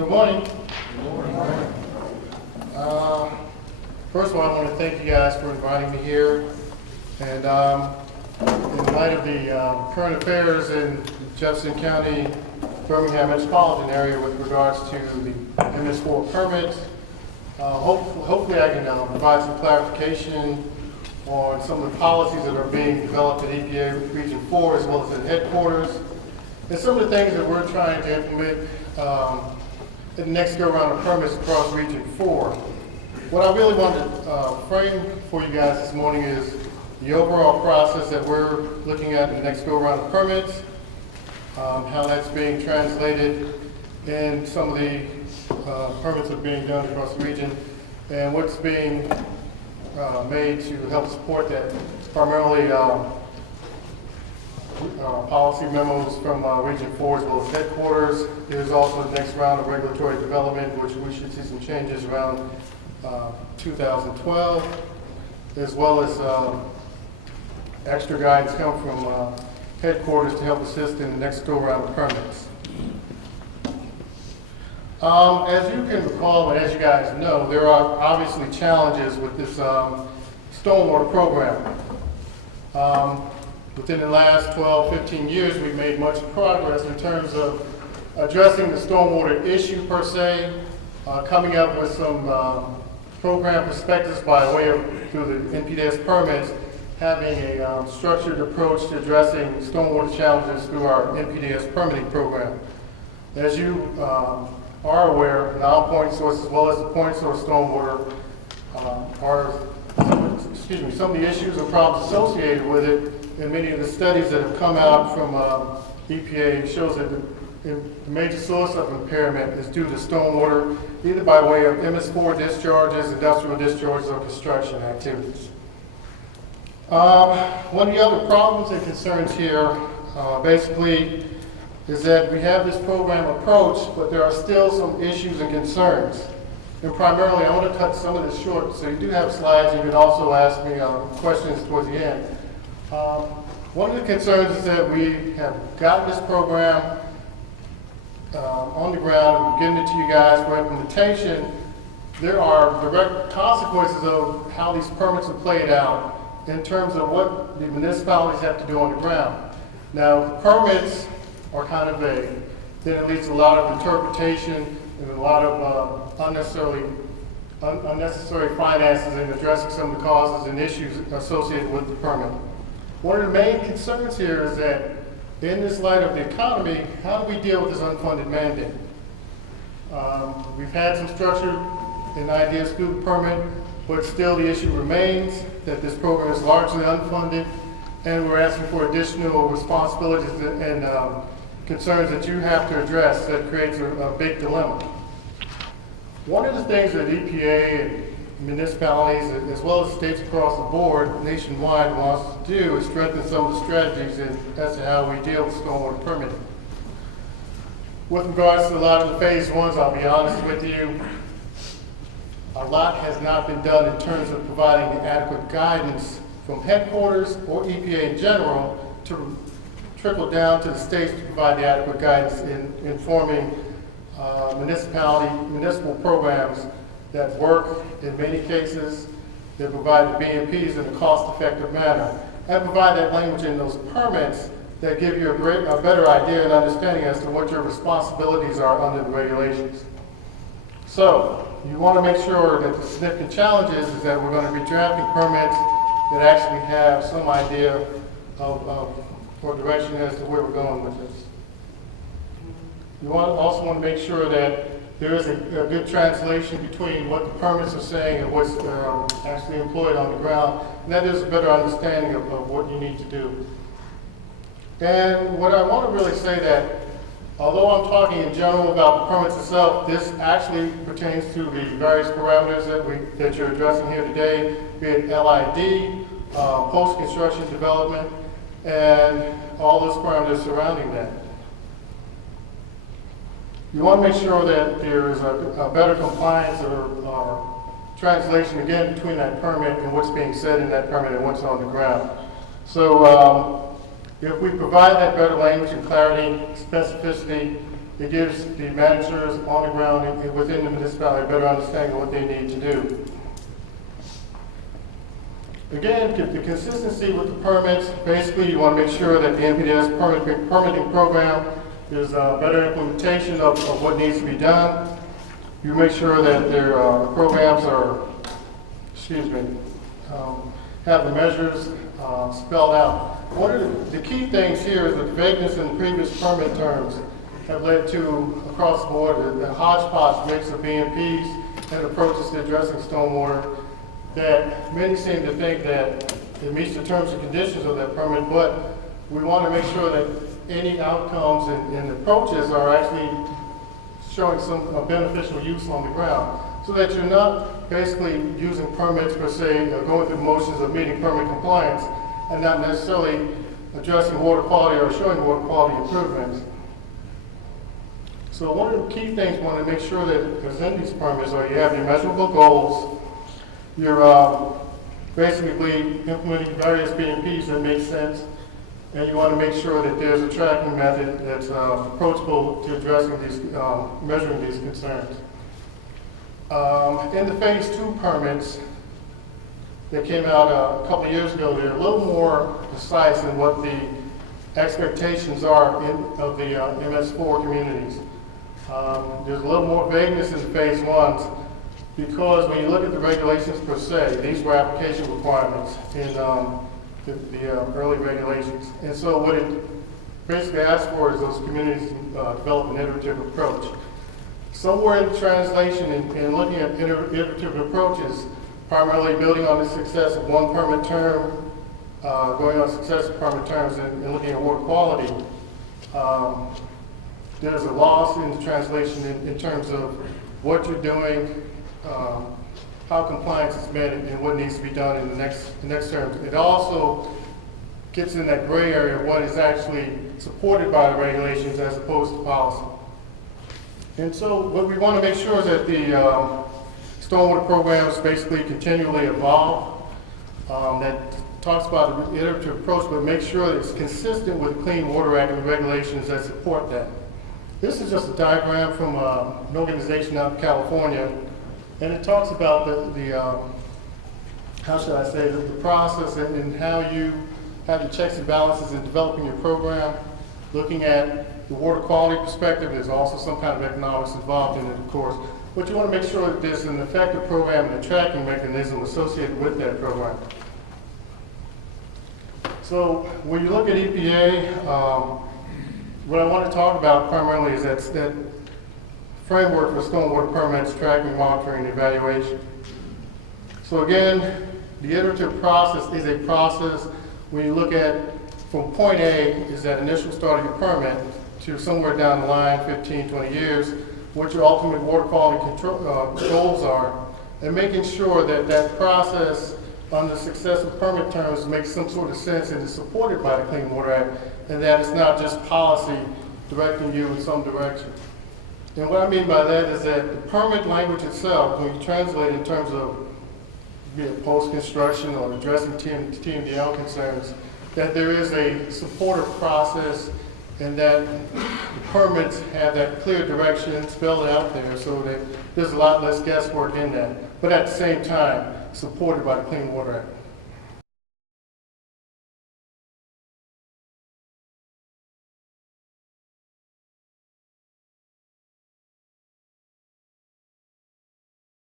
Good morning. Good morning. First of all, I want to thank you guys for inviting me here. And in light of the current affairs in Jefferson County, Birmingham metropolitan area with regards to the MS4 permits, hopefully I can provide some clarification on some of the policies that are being developed at EPA Region 4 as well as at headquarters, and some of the things that we're trying to implement in the next go-round of permits across Region 4. What I really wanted to frame for you guys this morning is the overall process that we're looking at in the next go-round of permits, how that's being translated in some of the permits that are being done across the region, and what's being made to help support that, primarily policy memos from Region 4 as well as headquarters. There's also the next round of regulatory development, which we should see some changes around 2012, as well as extra guidance come from headquarters to help assist in the next go-round of permits. As you can recall, and as you guys know, there are obviously challenges with this stormwater program. Within the last 12, 15 years, we've made much progress in terms of addressing the stormwater issue per se, coming up with some program perspectives by way of, through the NPDES permits, having a structured approach to addressing stormwater challenges through our NPDES permitting program. As you are aware, non-point source as well as the point source stormwater are some of the issues and problems associated with it. And many of the studies that have come out from EPA shows that the major source of impairment is due to stormwater, either by way of MS4 discharges, industrial discharges, or construction activities. One of the other problems and concerns here basically is that we have this program approach, but there are still some issues and concerns. And primarily, I want to cut some of this short, so you do have slides. You can also ask me questions towards the end. One of the concerns is that we have got this program on the ground, we're getting it to you guys for implementation. There are direct consequences of how these permits are played out in terms of what the municipalities have to do on the ground. Now, permits are kind of vague. Then it leads to a lot of interpretation and a lot of unnecessary finances in addressing some of the causes and issues associated with the permit. One of the main concerns here is that in this light of the economy, how do we deal with this unfunded mandate? We've had some structure and ideas through the permit, but still the issue remains that this program is largely unfunded, and we're asking for additional responsibilities and concerns that you have to address that creates a big dilemma. One of the things that EPA and municipalities, as well as states across the board, nationwide, wants to do is strengthen some of the strategies as to how we deal with stormwater permitting. With regards to a lot of the phase ones, I'll be honest with you, a lot has not been done in terms of providing the adequate guidance from headquarters or EPA in general to trickle down to the states to provide the adequate guidance in informing municipal programs that work in many cases, that provide the BMPs in a cost-effective manner, and provide that language in those permits that give you a better idea and understanding as to what your responsibilities are under the regulations. So, you want to make sure that the significant challenge is that we're going to be drafting permits that actually have some idea or direction as to where we're going with this. You also want to make sure that there is a good translation between what the permits are saying and what's actually employed on the ground, and that is a better understanding of what you need to do. And what I want to really say that, although I'm talking in general about the permits itself, this actually pertains to the various parameters that you're addressing here today, be it LID, post-construction development, and all those parameters surrounding that. You want to make sure that there is a better compliance or translation, again, between that permit and what's being said in that permit and what's on the ground. So if we provide that better language and clarity, specificity, It gives the managers on the ground and within the municipality a better understanding of what they need to do. Again, the consistency with the permits, basically you want to make sure that the NPDES permitting program is a better implementation of what needs to be done. You make sure that their programs are, have the measures spelled out. One of the key things here is that the vagueness in the previous permit terms have led to, across the board, the hodgepodge mix of BMPs and approaches to addressing stormwater that many seem to think that it meets the terms and conditions of that permit, but we want to make sure that any outcomes and approaches are actually showing some beneficial use on the ground, so that you're not basically using permits per se, or going through the motions of meeting permit compliance, and not necessarily addressing water quality or showing water quality improvements. So one of the key things we want to make sure that present these permits are you have your measurable goals, you're basically implementing various BMPs that make sense, and you want to make sure that there's a tracking method that's approachable to addressing these, measuring these concerns. In the phase 2 permits that came out a couple of years ago, they're a little more precise in what the expectations are of the MS4 communities. There's a little more vagueness in phase 1s because when you look at the regulations per se, these were application requirements in the early regulations. And so what it basically asks for is those communities develop an iterative approach. Somewhere in the translation and looking at iterative approaches, primarily building on the success of one permit term, going on successive permit terms and looking at water quality, there's a loss in the translation in terms of what you're doing, how compliance is met, and what needs to be done in the next term. It also gets in that gray area of what is actually supported by the regulations as opposed to policy. And so what we want to make sure is that the stormwater programs basically continually evolve, that talks about the iterative approach, but make sure that it's consistent with the Clean Water Act and the regulations that support that. This is just a diagram from an organization out in California, and it talks about how should I say, the process and how you have your checks and balances in developing your program, looking at the water quality perspective. There's also some kind of economics involved in it, of course, but you want to make sure that there's an effective program and a tracking mechanism associated with that program. So when you look at EPA, what I want to talk about primarily is that framework for stormwater permits, tracking, monitoring, and evaluation. So again, the iterative process is a process when you look at from point A is that initial start of your permit to somewhere down the line, 15, 20 years, what your ultimate water quality control, goals are, and making sure that that process under successive permit terms makes some sort of sense and is supported by the Clean Water Act, and that it's not just policy directing you in some direction. And what I mean by that is that the permit language itself, when you translate in terms of post-construction or addressing TMDL concerns, that there is a supportive process and that the permits have that clear direction spelled out there so that there's a lot less guesswork in that, but at the same time, supported by the Clean Water Act.